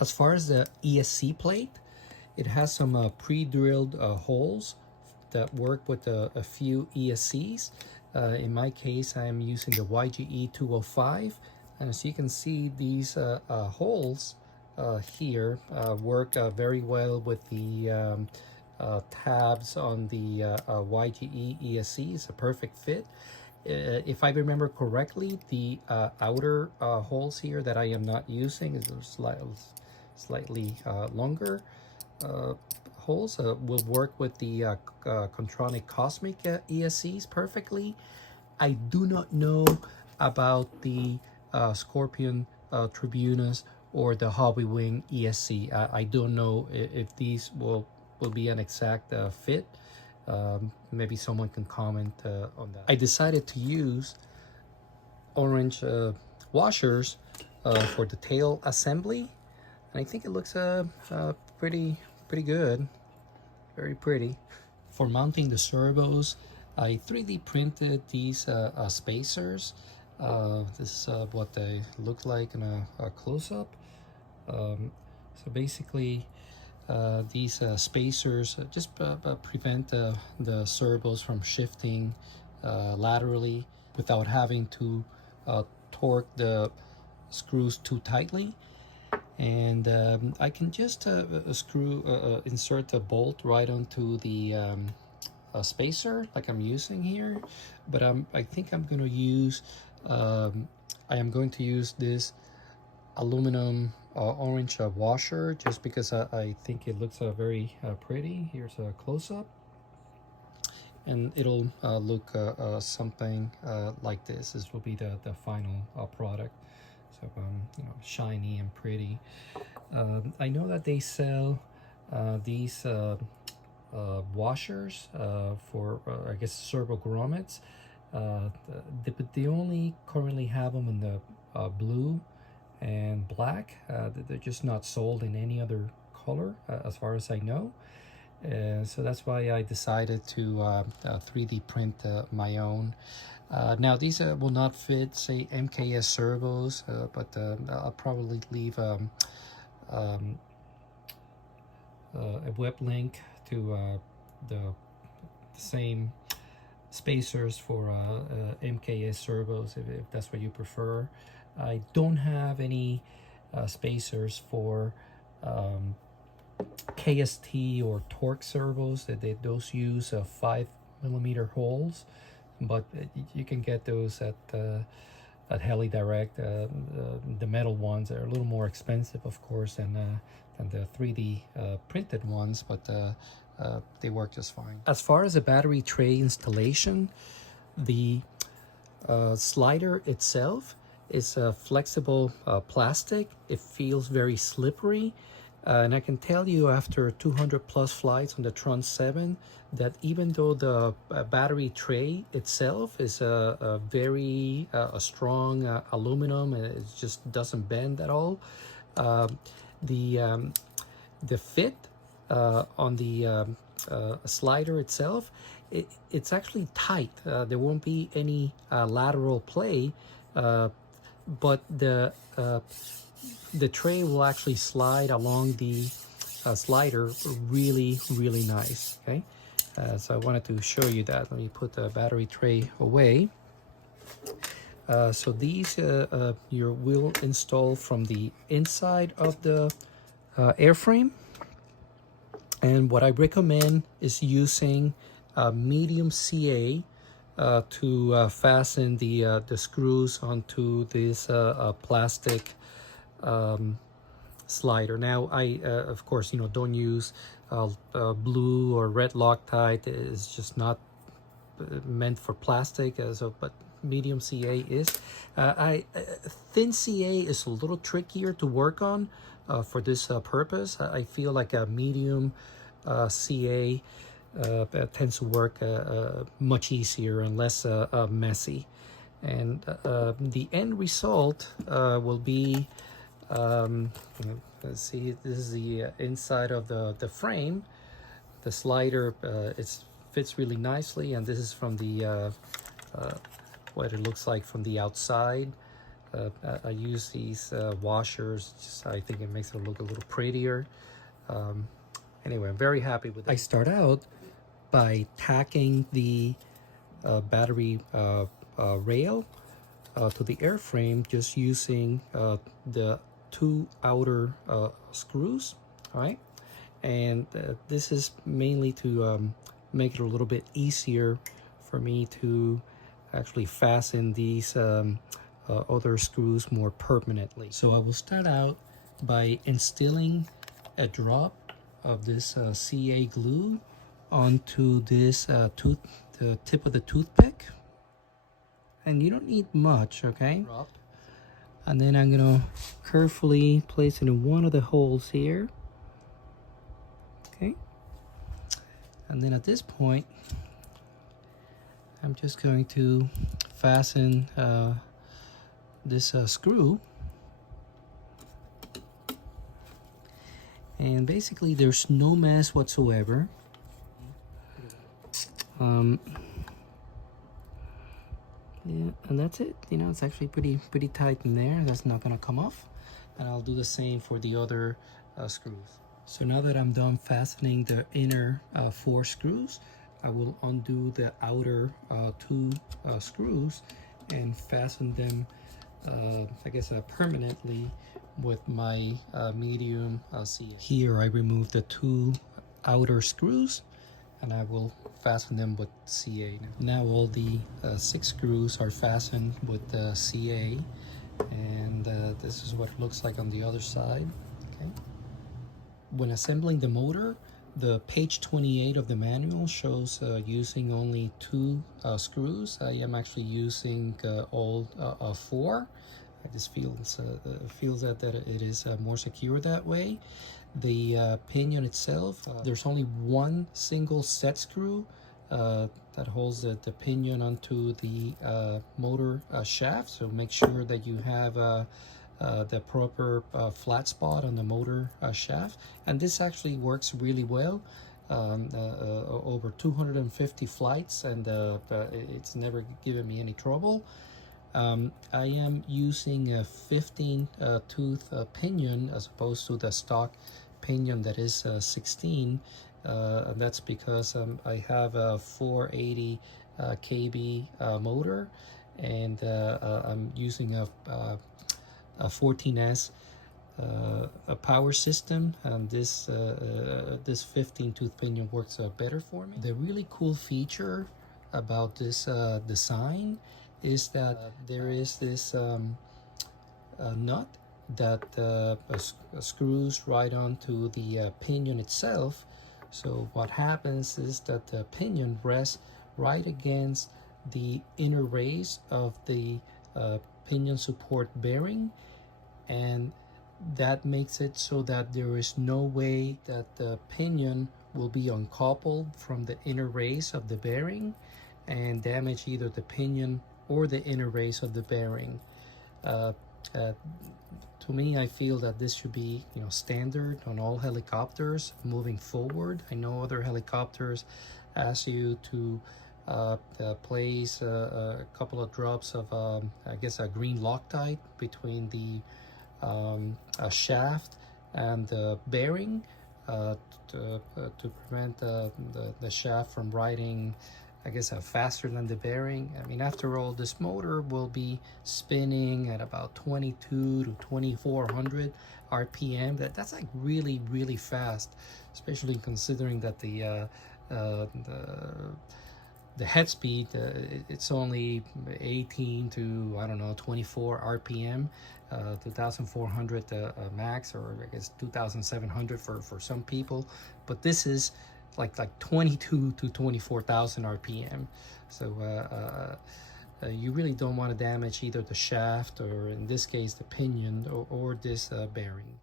As far as the ESC plate, it has some pre-drilled holes that work with a few ESCs. In my case, I am using the YGE 205, and as you can see, these holes here work very well with the tabs on the YGE ESC. It's a perfect fit. If I remember correctly, the outer holes here that I am not using is slightly longer holes will work with the Kontronik Cosmic ESCs perfectly. I do not know about the Scorpion Tribunus or the Hobbywing ESC. I don't know if these will be an exact fit. Maybe someone can comment on that. I decided to use orange washers for the tail assembly, and I think it looks pretty good, very pretty. For mounting the servos, I 3D printed these spacers. This is what they look like in a close-up. So basically, these spacers just prevent the servos from shifting laterally without having to torque the screws too tightly. And I can just insert a bolt right onto the spacer like I'm using here, but I think I'm going to use I am going to use this aluminum orange washer just because I think it looks very pretty. Here's a close-up, and it'll look something like this. This will be the final product. So you know, shiny and pretty. I know that they sell these washers for I guess servo grommets, but they only currently have them in the blue and black. They're just not sold in any other color as far as I know. So that's why I decided to 3D print my own. Now these will not fit, say, MKS servos, but I'll probably leave a web link to the same spacers for MKS servos if that's what you prefer. I don't have any spacers for KST or torque servos. Those use 5mm holes, but you can get those at HeliDirect. The metal ones are a little more expensive, of course, than the 3D printed ones, but they work just fine. As far as the battery tray installation, the slider itself is a flexible plastic. It feels very slippery. And I can tell you after 200 plus flights on the Tron 7 that even though the battery tray itself is a very strong aluminum, and it just doesn't bend at all, the fit on the slider itself, it's actually tight. There won't be any lateral play, but the tray will actually slide along the slider really nice. Okay, so I wanted to show you that. Let me put the battery tray away. So these you will install from the inside of the airframe, and what I recommend is using medium CA to fasten the screws onto this plastic slider. Now I of course don't use blue or red Loctite. It's just not meant for plastic, but medium CA is. Thin CA is a little trickier to work on for this purpose. I feel like a medium CA tends to work much easier and less messy, and the end result will be let's see, this is the inside of the frame. The slider it fits really nicely, and this is from the what it looks like from the outside. I use these washers. Just, I think it makes it look a little prettier. Anyway, I'm very happy with it. I start out by tacking the battery rail to the airframe, just using the two outer screws. All right, and this is mainly to make it a little bit easier for me to actually fasten these other screws more permanently. So I will start out by instilling a drop of this CA glue onto this the tip of the toothpick, and you don't need much, okay? And then I'm gonna carefully place it in one of the holes here, okay? And then at this point, I'm just going to fasten this screw, and basically there's no mess whatsoever. Yeah, and that's it. You know, it's actually pretty tight in there. That's not gonna come off. And I'll do the same for the other screws. So now that I'm done fastening the inner 4 screws, I will undo the outer 2 screws and fasten them, I guess, permanently with my medium CA. Here I remove the 2 outer screws, and I will fasten them with CA. Now all the 6 screws are fastened with the CA, and this is what it looks like on the other side. Okay. When assembling the motor, the page 28 of the manual shows using only 2 screws. I am actually using all 4. I just feels that it is more secure that way. The pinion itself, there's only one single set screw that holds the pinion onto the motor shaft. So make sure that you have the proper flat spot on the motor shaft. And this actually works really well. Over 250 flights, and it's never given me any trouble. I am using a 15 tooth pinion as opposed to the stock pinion that is 16. And that's because I have a 480 kb motor, and I'm using a 14S a power system, and this 15 tooth pinion works better for me. The really cool feature about this design is that there is this nut that screws right onto the pinion itself. So what happens is that the pinion rests right against the inner race of the pinion support bearing, and that makes it so that there is no way that the pinion will be uncoupled from the inner race of the bearing and damage either the pinion or the inner race of the bearing. To me, I feel that this should be, standard on all helicopters moving forward. I know other helicopters ask you to place a couple of drops of, I guess, a green Loctite between the shaft and the bearing to prevent the shaft from riding, I guess, faster than the bearing. I mean, after all, this motor will be spinning at about 22 to 2400 RPM. That's like really fast, especially considering that the head speed, it's only 18 to, I don't know, 24 RPM, 2400 max, or I guess 2700 for some people. But this is like 22 to 24,000 RPM. So you really don't want to damage either the shaft, or in this case the pinion, or this bearing.